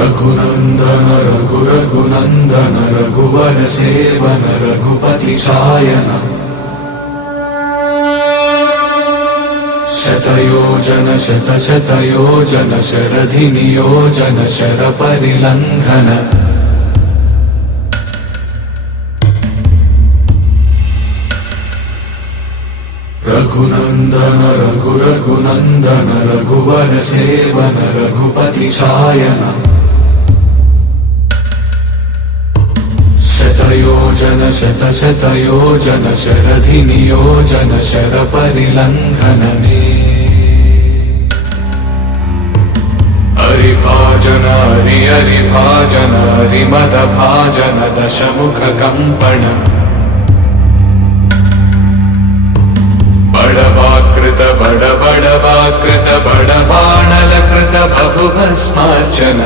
रघुनंदन रघुनंदन रघुवर seven Raghupati चायन शतयोजन शतशतयोजन शरधि नियोजन sir परिलंघन Raghunandan Raghunandan रघुवर seven Raghupati चायन शतयोजन शतशतयोजन शरधि नियोजन sir परिलंघन हरिभाजन हरिभाजन हरिमद भाजन दशमुख कंपन बड़वाकृत बड़वाकृत बड़बाणलकृत बहुभस्मार्चन